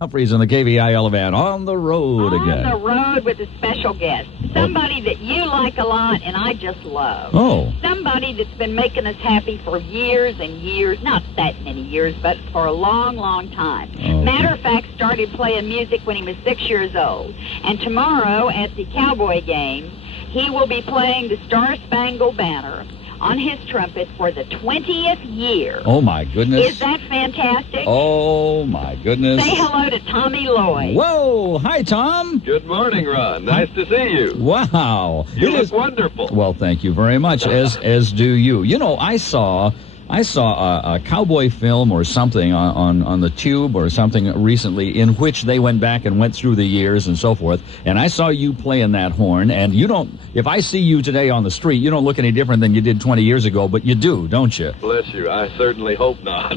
Humphreys and the KVIL van on the road again. On the road with a special guest. Somebody that you like a lot and I just love. Oh. Somebody that's been making us happy for years and years. Not that many years, but for a long, long time. Okay. Matter of fact, started playing music when he was 6 years old. And tomorrow at the Cowboy game, he will be playing the Star Spangled Banner on his trumpet for the 20th year. Oh, my goodness. Is that fantastic? Oh, my goodness. Say hello to Tommy Loy. Whoa. Hi, Tom. Good morning, Ron. Nice to see you. Wow. You look wonderful. Well, thank you very much, as do you. You know, I saw a cowboy film or something on the tube or something recently in which they went back and went through the years and so forth, and I saw you playing that horn, and you don't, if I see you today on the street, you don't look any different than you did 20 years ago, but you do, don't you? Bless you. I certainly hope not.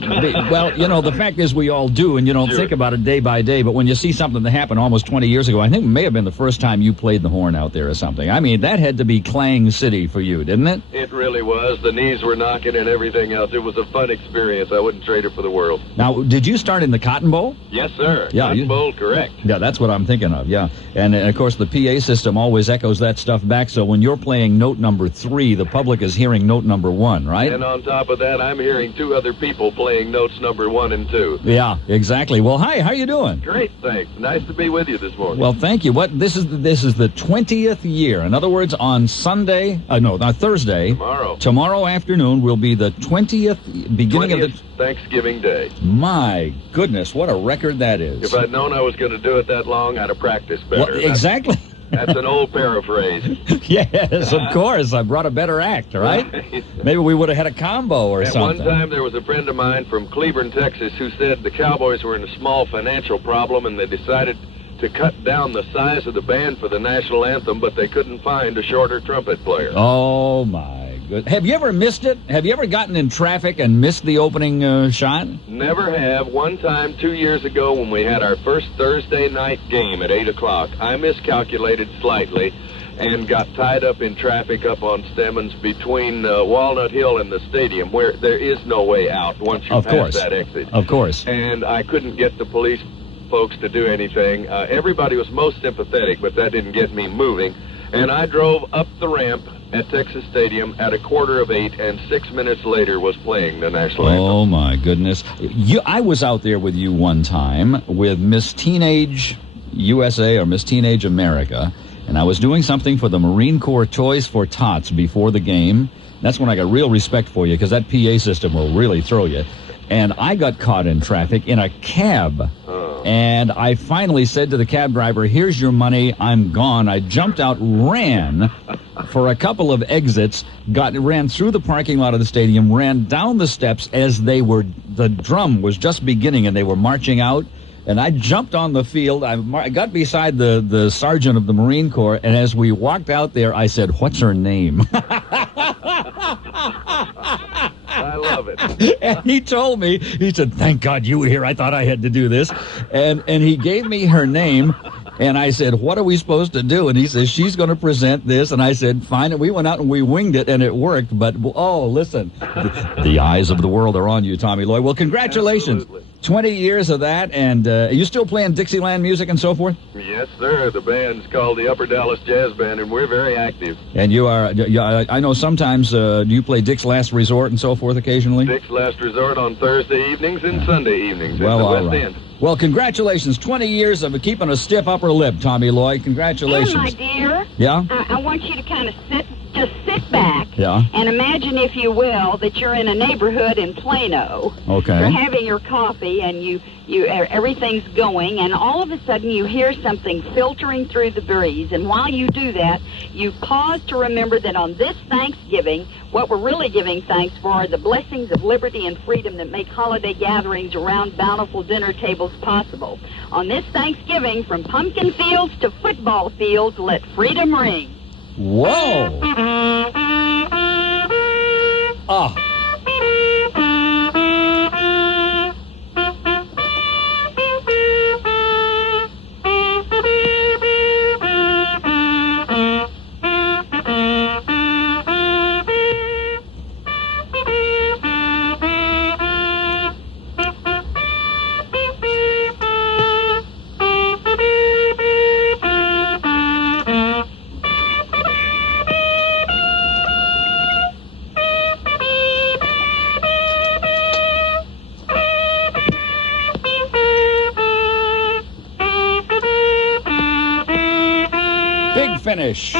Well, you know, the fact is we all do, and you don't think about it day by day, but when you see something that happened almost 20 years ago, I think it may have been the first time you played the horn out there or something. I mean, that had to be Clang City for you, didn't it? It really was. The knees were knocking and everything else. It was a fun experience. I wouldn't trade it for the world. Now, did you start in the Cotton Bowl? Yes, sir. Yeah, Cotton Bowl, correct. Yeah, that's what I'm thinking of, yeah. And, of course, the PA system always echoes that stuff back, so when you're playing note number 3, the public is hearing note number 1, right? And on top of that, I'm hearing 2 other people playing notes number 1 and 2. Yeah, exactly. Well, hi, how you doing? Great, thanks. Nice to be with you this morning. Well, thank you. This is the 20th year. In other words, on Thursday. Tomorrow afternoon will be the 20th beginning 20th of the Thanksgiving Day. My goodness, what a record that is. If I'd known I was going to do it that long, I'd have practiced better. Well, exactly. That's an old paraphrase. Yes, of course. I brought a better act, right? Maybe we would have had a combo or something. At one time, there was a friend of mine from Cleburne, Texas, who said the Cowboys were in a small financial problem, and they decided to cut down the size of the band for the national anthem, but they couldn't find a shorter trumpet player. Oh, my goodness. Have you ever missed it? Have you ever gotten in traffic and missed the opening shot? Never have. One time 2 years ago when we had our first Thursday night game at 8 o'clock, I miscalculated slightly and got tied up in traffic up on Stemmons between Walnut Hill and the stadium, where there is no way out once you pass that exit. Of course. And I couldn't get the police folks to do anything. Everybody was most sympathetic, but that didn't get me moving. And I drove up the ramp at Texas Stadium at 7:45, and 6 minutes later was playing the national anthem. Oh, my goodness. I was out there with you one time with Miss Teenage USA or Miss Teenage America, and I was doing something for the Marine Corps Toys for Tots before the game. That's when I got real respect for you, because that PA system will really throw you. And I got caught in traffic in a cab. And I finally said to the cab driver, here's your money, I'm gone. I jumped out, ran for a couple of exits, ran through the parking lot of the stadium, ran down the steps as the drum was just beginning and they were marching out. And I jumped on the field. I got beside the sergeant of the Marine Corps, and as we walked out there, I said, what's her name? I love it. And he told me, he said, thank God you were here. I thought I had to do this. And he gave me her name, and I said, what are we supposed to do? And he says, she's going to present this. And I said, fine. And we went out and we winged it, and it worked. But, oh, listen, the eyes of the world are on you, Tommy Loy. Well, congratulations. Absolutely. 20 years of that, and are you still playing Dixieland music and so forth? Yes, sir. The band's called the Upper Dallas Jazz Band, and we're very active. And you are, I know sometimes, do you play Dick's Last Resort and so forth occasionally? Dick's Last Resort on Thursday evenings and Sunday evenings well, in the all West right. End. Well, congratulations. 20 years of keeping a stiff upper lip, Tommy Loy. Congratulations. And my dear, Yeah? I want you to kind of sit back Yeah. and imagine, if you will, that you're in a neighborhood in Plano. Okay. You're having your coffee and you everything's going, and all of a sudden you hear something filtering through the breeze, and while you do that, you pause to remember that on this Thanksgiving, what we're really giving thanks for are the blessings of liberty and freedom that make holiday gatherings around bountiful dinner tables possible. On this Thanksgiving, from pumpkin fields to football fields, let freedom ring. Whoa. Oh. finish.